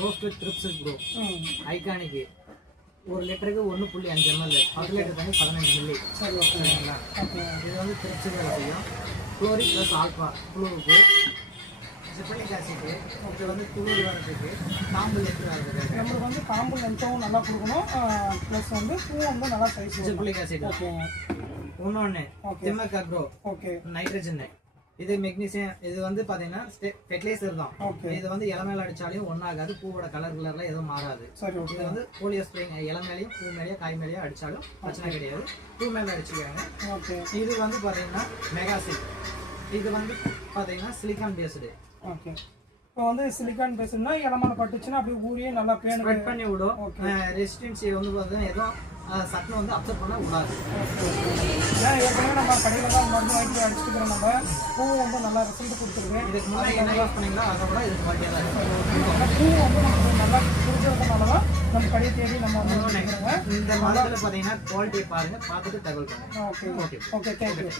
Rose with trips bro. Iconic 1 லிட்டருக்கு 1.5 ml 10 litre தண்ணி 15 milli. சரி ஓகேங்களா? இது வந்து ட்ரிப்ஸ் வேலை செய்யும். குளோரிக் ப்ளஸ் ஆல்ஃபா குளூவுக்கு, ஜிப்ரலிக் ஆசிட் இது வந்து துளூர் வரதுக்கு, காம்பு லென்த் வரதுக்கு. நம்மளுக்கு வந்து காம்பு லென்த்தும் நல்லா கொடுக்கணும், ப்ளஸ் வந்து பூவும் வந்து நல்லா சைஸ். Gibberellic acid. ஓகே. இன்னொன்று திம்மக் அக்ரோ. ஓகே. நைட்ரஜன். இது மெக்னீசியம். இது வந்து பார்த்தீங்கன்னா ஃபெர்டிலைசர் தான். ஓகே. இது வந்து இலை மேலே அடித்தாலையும் ஒன்றாகாது, பூவோட கலர்லாம் எதுவும் மாறாது. சரி. ஓகே. இது வந்து போலியோ ஸ்ப்ரேயிங் இலை மேலேயும் பூ மேலேயும் காய் மேலேயும் அடித்தாலும் பிரச்சனை கிடையாது, பூ மேலே அடிச்சுக்காங்க. ஓகே. இது வந்து பார்த்தீங்கன்னா மெகாசில். இது வந்து பார்த்தீங்கன்னா சிலிக்கான் பேஸ்டு. ஓகே. இப்போ வந்து சிலிக்கான் பேஸ்டுனா இளமான பட்டுச்சுன்னா அப்படியே ஊரியே நல்லா ஸ்ப்ரெட் பண்ணி விடும். ரெசிஸ்டன்சி வந்து பார்த்தீங்கன்னா எதுவும் சட்டம் வந்து அப்சர்வ் பண்ண விடாது. ஏன் ஏற்கனவே நம்ம கடையில் தான் மருந்து வாங்கி அடிச்சுக்கிறோம், நம்ம பூ வந்து நல்லா ரிசல்ட் கொடுத்துருக்கேன். இதுக்கு முன்னாடி என்ன யூஸ் பண்ணிங்களோ அதை விட இதுக்கு வாட்டியாக தான் இருக்கும். பூ வந்து நமக்கு நல்லா கொடுக்கறதுனால தான் நம்ம கடையை தேடி நம்ம வந்து இந்த மரத்தில் பார்த்தீங்கன்னா குவாலிட்டியை பாருங்கள், பார்த்துட்டு தகவல் பண்ணுங்கள். ஓகே. ஓகே. ஓகே. தேங்க்யூ.